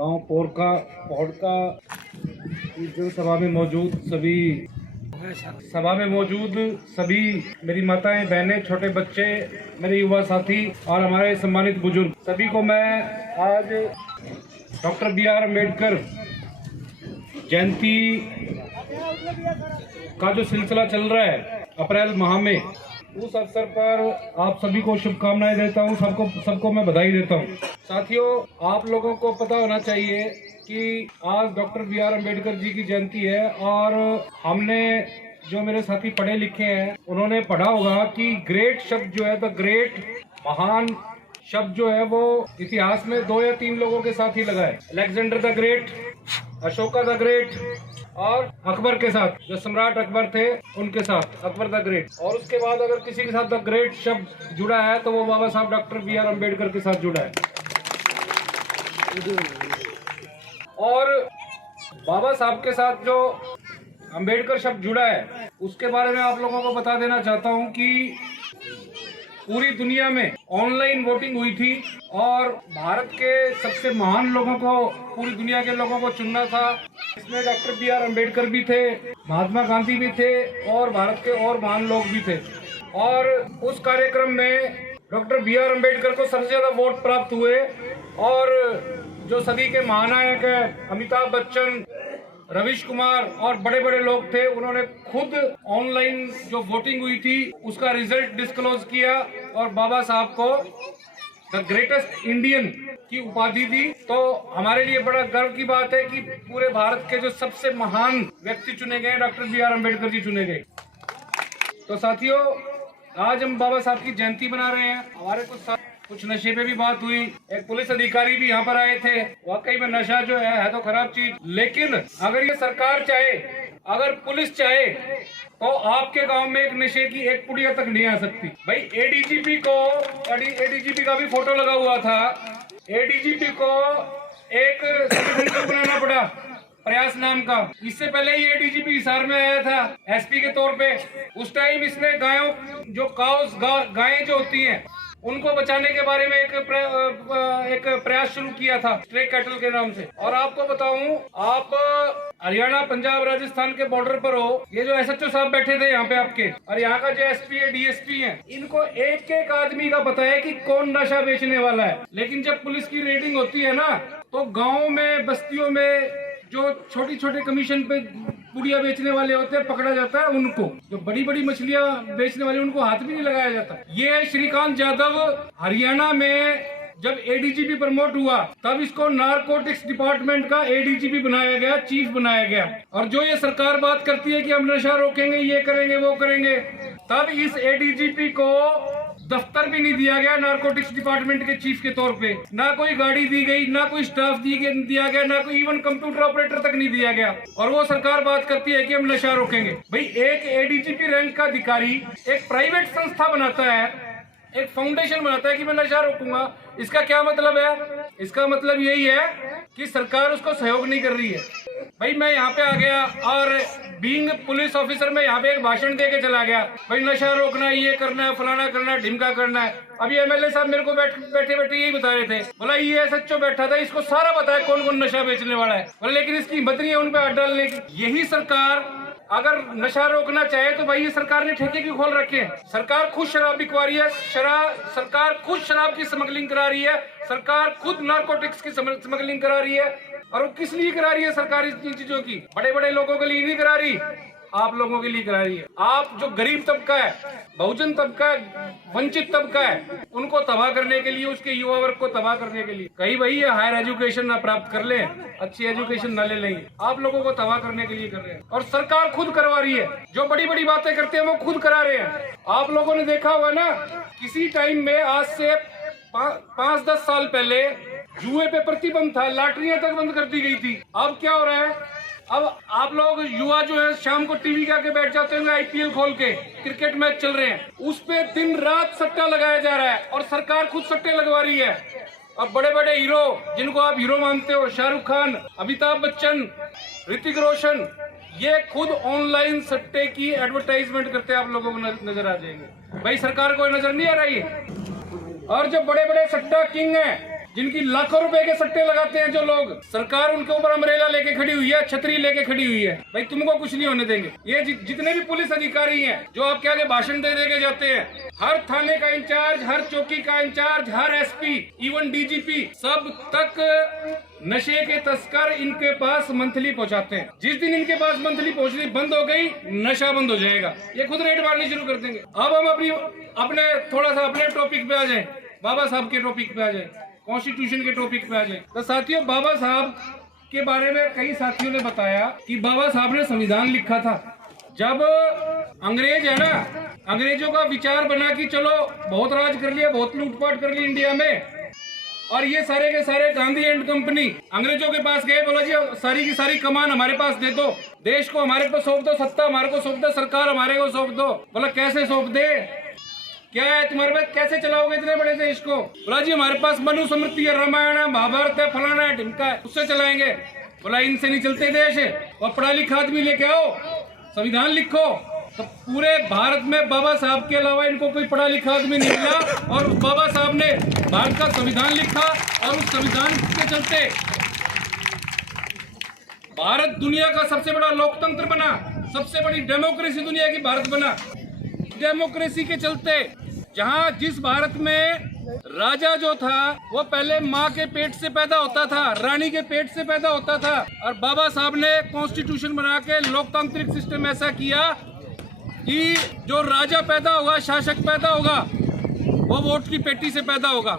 गांव पोड़का जो सभा में मौजूद सभी मेरी माताएं, बहनें, छोटे बच्चे, मेरे युवा साथी और हमारे सम्मानित बुजुर्ग, सभी को मैं आज डॉक्टर B.R. अम्बेडकर जयंती का जो सिलसिला चल रहा है अप्रैल माह में, उस अवसर पर आप सभी को शुभकामनाएं देता हूं। सबको मैं बधाई देता हूं। साथियों, आप लोगों को पता होना चाहिए कि आज डॉक्टर B.R. अम्बेडकर जी की जयंती है और हमने जो मेरे साथी पढ़े लिखे हैं उन्होंने पढ़ा होगा कि ग्रेट शब्द जो है, द ग्रेट, महान शब्द जो है वो इतिहास में 2 या 3 लोगों के साथ ही लगा है। Alexander the great, Ashoka the great और अकबर के साथ, जो सम्राट अकबर थे उनके साथ, अकबर द ग्रेट। और उसके बाद अगर किसी के साथ द ग्रेट शब्द जुड़ा है तो वो बाबा साहब डॉक्टर B.R. अम्बेडकर के साथ जुड़ा है। और बाबा साहब के साथ जो अम्बेडकर शब्द जुड़ा है उसके बारे में आप लोगों को बता देना चाहता हूं कि पूरी दुनिया में ऑनलाइन वोटिंग हुई थी और भारत के सबसे महान लोगों को, पूरी दुनिया के लोगों को चुनना था। इसमें डॉक्टर B.R. अम्बेडकर भी थे, महात्मा गांधी भी थे और भारत के और महान लोग भी थे। और उस कार्यक्रम में डॉक्टर B.R. अम्बेडकर को सबसे ज्यादा वोट प्राप्त हुए और जो सदी के महानायक है, अमिताभ बच्चन, रवीश कुमार और बड़े बड़े लोग थे, उन्होंने खुद ऑनलाइन जो वोटिंग हुई थी उसका रिजल्ट डिस्क्लोज किया और बाबा साहब को द ग्रेटेस्ट इंडियन की उपाधि दी। तो हमारे लिए बड़ा गर्व की बात है कि पूरे भारत के जो सबसे महान व्यक्ति चुने गए, डॉक्टर B.R. अम्बेडकर जी चुने गए। तो साथियों, आज हम बाबा साहब की जयंती मना रहे हैं। हमारे कुछ नशे पे भी बात हुई। एक पुलिस अधिकारी भी यहाँ पर आए थे। वाकई में नशा जो है तो खराब चीज, लेकिन अगर ये सरकार चाहे, अगर पुलिस चाहे तो आपके गांव में एक नशे की एक पुड़िया तक नहीं आ सकती। भाई एडीजीपी का भी फोटो लगा हुआ था। एडीजीपी को एक संगठन बनाना पड़ा, प्रयास नाम का। इससे पहले ही एडीजीपी हिसार में आया था एसपी के तौर पे। उस टाइम इसने गायें जो होती हैं उनको बचाने के बारे में एक प्रयास शुरू किया था, स्ट्रे कैटल के नाम से। और आपको बताऊं, आप हरियाणा, पंजाब, राजस्थान के बॉर्डर पर हो, ये जो एसएचओ साहब बैठे थे यहाँ पे आपके, और यहाँ का जो एसपी है, डीएसपी है, इनको एक एक आदमी का पता है कि कौन नशा बेचने वाला है। लेकिन जब पुलिस की रेडिंग होती है ना, तो गाँव में, बस्तियों में जो छोटी छोटे कमीशन पे पुड़िया बेचने वाले होते हैं, पकड़ा जाता है उनको। जो बड़ी बड़ी मछलियां बेचने वाले, उनको हाथ भी नहीं लगाया जाता। ये श्रीकांत यादव हरियाणा में जब एडीजीपी प्रमोट हुआ, तब इसको नारकोटिक्स डिपार्टमेंट का एडीजीपी बनाया गया, चीफ बनाया गया। और जो ये सरकार बात करती है कि हम नशा रोकेंगे, ये करेंगे, वो करेंगे, तब इस एडीजीपी को दफ्तर भी नहीं दिया गया नारकोटिक्स डिपार्टमेंट के चीफ के तौर पे। ना कोई गाड़ी दी गई, ना कोई स्टाफ दिया गया, ना कोई इवन कंप्यूटर ऑपरेटर तक नहीं दिया गया। और वो सरकार बात करती है कि हम नशा रोकेंगे। भाई एक एडीजीपी रैंक का अधिकारी एक प्राइवेट संस्था बनाता है, एक फाउंडेशन बनाता है कि मैं नशा रोकूंगा। इसका क्या मतलब है? इसका मतलब यही है कि सरकार उसको सहयोग नहीं कर रही है। भाई मैं यहाँ पे आ गया और बीइंग पुलिस ऑफिसर में यहाँ पे एक भाषण दे के चला गया, भाई नशा रोकना है, ये करना है, फलाना करना है, ढिमका करना है। अभी एमएलए साहब मेरे को बैठे यही बता रहे थे, बोला ये एसएचओ बैठा था, इसको सारा पता है कौन कौन नशा बेचने वाला है, बोला लेकिन इसकी हिम्मत नहीं है उन पे हाथ डालने की। यही सरकार अगर नशा रोकना चाहे तो भाई ये सरकार ने ठेके क्यों खोल रखे हैं? सरकार खुद शराब बिकवा रही है, सरकार खुद शराब की स्मगलिंग करा रही है, सरकार खुद नारकोटिक्स की स्मगलिंग करा रही है। और वो किस लिए करा रही है सरकार इन चीजों की? बड़े बड़े लोगों के लिए नहीं करा रही, आप लोगों के लिए करा रही है। आप जो गरीब तबका है, बहुजन तबका है, वंचित तबका है, उनको तबाह करने के लिए, उसके युवा वर्ग को तबाह करने के लिए। कहीं भाई ये हायर एजुकेशन ना प्राप्त कर ले, अच्छी एजुकेशन ना ले लेंगे, आप लोगों को तबाह करने के लिए कर रहे हैं। और सरकार खुद करवा रही है, जो बड़ी बड़ी बातें करते हैं वो खुद करा रहे हैं। आप लोगों ने देखा होगा ना, किसी टाइम में आज से 5-10 साल पहले जुए पे प्रतिबंध था, लॉटरियां तक बंद कर दी गई थी। अब क्या हो रहा है? अब आप लोग युवा जो है शाम को टीवी के आगे बैठ जाते हैं, आईपीएल खोल के, क्रिकेट मैच चल रहे हैं, उस पे दिन रात सट्टा लगाया जा रहा है और सरकार खुद सट्टे लगवा रही है। अब बड़े बड़े हीरो, जिनको आप हीरो मानते हो, शाहरुख खान, अमिताभ बच्चन, ऋतिक रोशन, ये खुद ऑनलाइन सट्टे की एडवर्टाइजमेंट करते हैं, आप लोगों को नजर आ जाएंगे। भाई सरकार को नजर नहीं आ रही है। और जो बड़े बड़े सट्टा किंग हैं, जिनकी लाखों रुपए के सट्टे लगाते हैं जो लोग, सरकार उनके ऊपर अम्ब्रेला लेके खड़ी हुई है, छतरी लेके खड़ी हुई है। भाई तुमको कुछ नहीं होने देंगे। ये जितने भी पुलिस अधिकारी हैं जो आपके आगे भाषण दे के जाते हैं, हर थाने का इंचार्ज, हर चौकी का इंचार्ज, हर एसपी, इवन डीजीपी, सब तक नशे के तस्कर इनके पास मंथली पहुंचाते हैं। जिस दिन इनके पास मंथली पहुंचनी बंद हो गई, नशा बंद हो जाएगा, ये खुद रेड मारनी शुरू कर देंगे। अब हम अपने थोड़ा सा अपने टॉपिक पे आ जाए, बाबा साहब के टॉपिक पे आ जाए, कॉन्स्टिट्यूशन के टॉपिक पे आ जाए। तो साथियों, बाबा साहब के बारे में कई साथियों ने बताया कि बाबा साहब ने संविधान लिखा था। जब अंग्रेज है ना, अंग्रेजों का विचार बना कि चलो बहुत राज कर लिया, बहुत लूटपाट कर ली इंडिया में, और ये सारे के सारे गांधी एंड कंपनी अंग्रेजों के पास गए, बोला जी सारी की सारी कमान हमारे पास दे दो, देश को हमारे को सौंप दो, सत्ता हमारे को सौंप दो, सरकार हमारे को सौंप दो। बोला कैसे सौंप दे, क्या है तुम्हारे पास, कैसे चलाओगे इतने बड़े देश को? बोला जी हमारे पास मनुस्मृति है, रामायण है, महाभारत है, फलाना है, ढिमका है, उससे चलाएंगे। बोला इनसे नहीं चलते देश है, और पढ़ा लिखा आदमी लेके आओ, संविधान लिखो। तो पूरे भारत में बाबा साहब के अलावा इनको कोई पढ़ा लिखा आदमी नहीं मिला, और बाबा साहब ने भारत का संविधान लिखा, और उस संविधान के चलते भारत दुनिया का सबसे बड़ा लोकतंत्र बना, सबसे बड़ी डेमोक्रेसी दुनिया की भारत बना। डेमोक्रेसी के चलते जहां जिस भारत में राजा जो था वो पहले माँ के पेट से पैदा होता था, रानी के पेट से पैदा होता था, और बाबा साहब ने कॉन्स्टिट्यूशन बना के लोकतांत्रिक सिस्टम ऐसा किया कि जो राजा पैदा होगा, शासक पैदा होगा, वो वोट की पेटी से पैदा होगा।